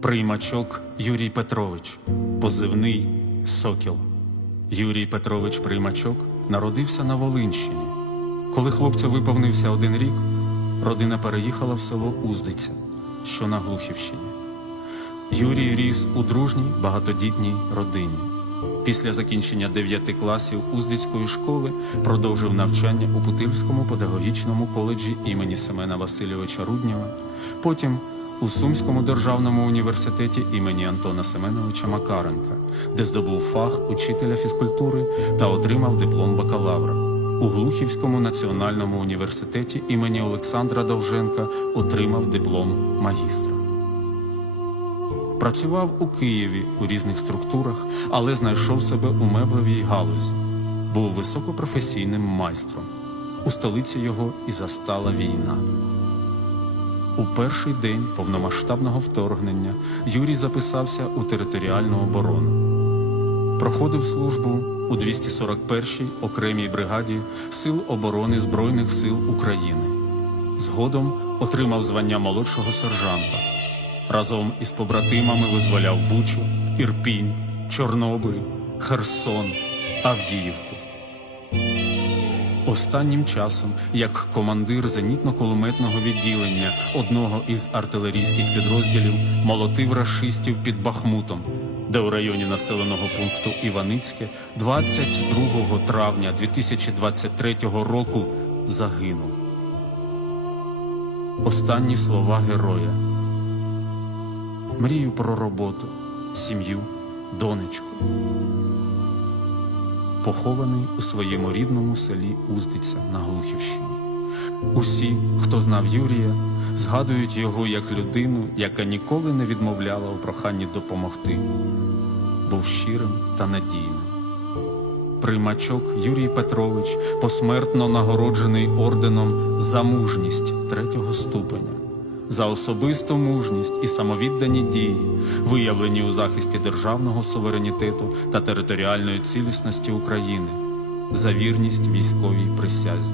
Приймачок Юрій Петрович, позивний Сокіл. Юрій Петрович Приймачок народився на Волинщині. Коли хлопцю виповнився один рік, родина переїхала в село Уздиця, що на Глухівщині. Юрій ріс у дружній багатодітній родині. Після закінчення 9 класів Уздицької школи продовжив навчання у Путильському педагогічному коледжі імені Семена Васильовича Руднєва, потім у Сумському державному університеті імені Антона Семеновича Макаренка, де здобув фах учителя фізкультури та отримав диплом бакалавра. У Глухівському національному університеті імені Олександра Довженка отримав диплом магістра. Працював у Києві у різних структурах, але знайшов себе у меблевій галузі. Був високопрофесійним майстром. У столиці його і застала війна. У перший день повномасштабного вторгнення Юрій записався у територіальну оборону. Проходив службу у 241-й окремій бригаді Сил оборони Збройних сил України. Згодом отримав звання молодшого сержанта. Разом із побратимами визволяв Бучу, Ірпінь, Чорнобиль, Херсон, Авдіївку. Останнім часом, як командир зенітно-кулеметного відділення одного із артилерійських підрозділів, молотив рашистів під Бахмутом, де у районі населеного пункту Іваницьке 22 травня 2023 року загинув. Останні слова героя. Мрію про роботу, сім'ю, донечку. Похований у своєму рідному селі Уздиця на Глухівщині. Усі, хто знав Юрія, згадують його як людину, яка ніколи не відмовляла у проханні допомогти, був щирим та надійним. Примачок Юрій Петрович посмертно нагороджений орденом за мужність третього ступеня, за особисту мужність і самовіддані дії, виявлені у захисті державного суверенітету та територіальної цілісності України, за вірність військовій присязі.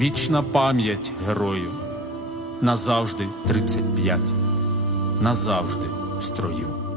Вічна пам'ять герою. Назавжди 35. Назавжди в строю.